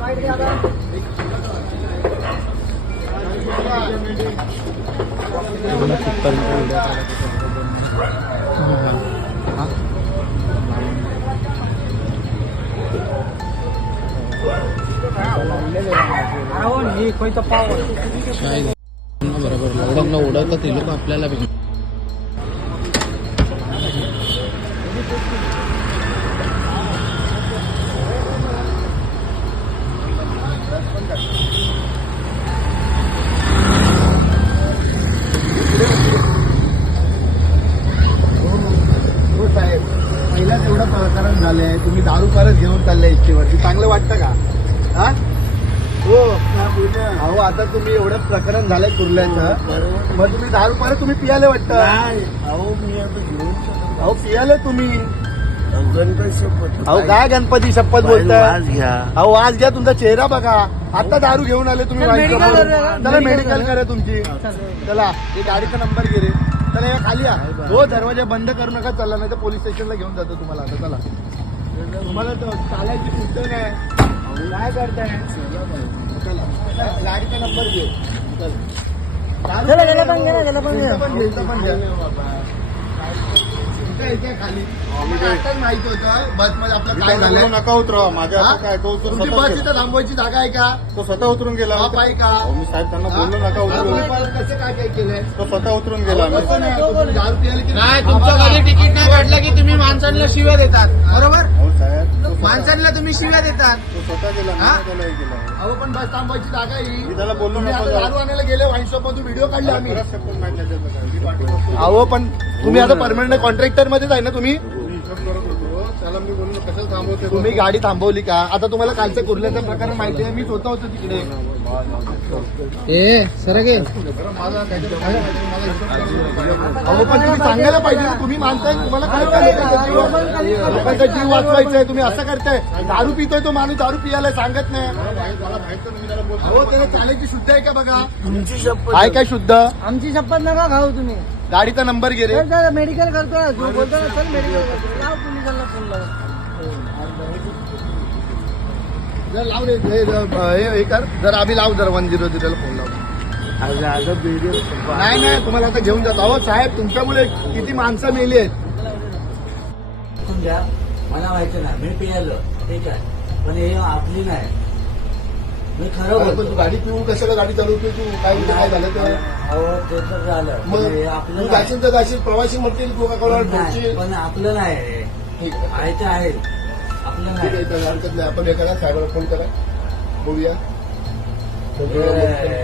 बरोबर लॉकडाऊनला उडवतात ते लोक आपल्याला बी. पहिला तेवढं प्रकरण झालंय, तुम्ही दारू परत घेऊन चाललाय इच्छेवरती, चांगलं वाटतं का? हा हो अहो, आता तुम्ही एवढं प्रकरण झालंय कुर्ल्याचं, मग तुम्ही दारू परत तुम्ही पियाले वाटतं? अहो मी आता घेऊन अहो पियाले तुम्ही. गणपती शपथ. अहो काय गणपती शपथ बोलताय? आज घ्या. अहो आज घ्या, तुमचा चेहरा बघा. आता दारू घेऊन आले तुम्ही वाईनसमोर. चला मेडिकल करा तुमची. चला हे गाडीचा नंबर घे रे. चला या खाली या. हो दरवाजा बंद करू नका, चला नाही तर पोलीस स्टेशनला घेऊन जातो तुम्हाला. आता चला, तुम्हाला चालायची सुद्धा नाही. काय करताय? चला गाडीचा नंबर घे. चला पण घ्या. खाली आताच माहिती होतं बस मध्ये आपलं काय झालं. नका उतरवा माझ्या. काय तो तुमची बस इथं थांबवायची जागा आहे का? तो स्वतः उतरून गेला. बाप आहे का? मी साहेब त्यांना बोललो नका उतरून. कसं काय काय केलंय? तो स्वतः उतरून गेला. कसं नाही, तुम्ही दारू पियाली की नाही, तुमचं कधी तिकीट नाही काढलं की तुम्ही माणसांना शिव्या देतात, बरोबर? हो साहेब, माणसांना तुम्ही शिव्या देतात. तो स्वतः गेला. हा? मी त्याला हे केलं. अहो पण बस थांबवायची जागा ही. मी त्याला बोललो तुम्ही नको आता जाऊ. दारू आणायला गेले वाईन शॉप मधून व्हिडिओ काढले आम्ही. खरंच शपथ नाही त्याच्यातलं काय. मी पाठवतो. अहो पण तुम्ही आता परमनंट कॉन्ट्रॅक्टर मध्येच आहे ना तुम्ही? मी हिशोब करत होतो. त्याला मी बोललो कशाला थांबवते. तुम्ही गाडी थांबवली का? आता तुम्हाला कालचं कुर्ल्याचं प्रकरण माहिती आहे, मी स्वतः होतो तिकडे. ए सर गे माझा काहीतरी मला हिशोब करायचा. अहो पण तुम्ही सांगायला पाहिजे ना, तुम्ही मानताय, तुम्हाला काय लोकांचा जीव वाचवायचा आहे, तुम्ही असं करताय. दारू पितोय तो माणूस, दारू पियाला सांगत नाही. मला माहित मी त्याला बोलतो. अहो त्याला चालायची शुद्ध आहे का बघा? तुमची शपथ. आहे काय शुद्ध? आमची शपथ नका खाऊ तुम्ही. गाडीचा नंबर घे रे. मेडिकल करतो जो बोलतो ना, चल मेडिकल करतो. लाव पोलिसांना फोन लाव. जर लाव रे हे कर, जर आम्ही लाव, जर 100 ला फोन लाव. नाही तुम्हाला आता घेऊन जातो. अहो साहेब तुमच्यामुळे किती माणसं मेली आहेत. घ्या, मला माहिती नाही, मी पियालो ठीक आहे, पण हे आपली नाही. मी खरं पण बोलतो. तू गाडी पिऊन कशाला गाडी चालवतोय तू? काय झालं तर? अहो ते तर झालं, पण मग हे तू आपलं जाशील तर जाशील, प्रवासी म्हणतील कोका कोला नाही. ठोकशील. पण आपलं नाही हे. ठीक आहे. आहे ते आहे, आपलं ठीक आहे, नाही. इथं हरकत नाही. आपण हे करा, साहेबांना फोन करा, बोलूया. हे-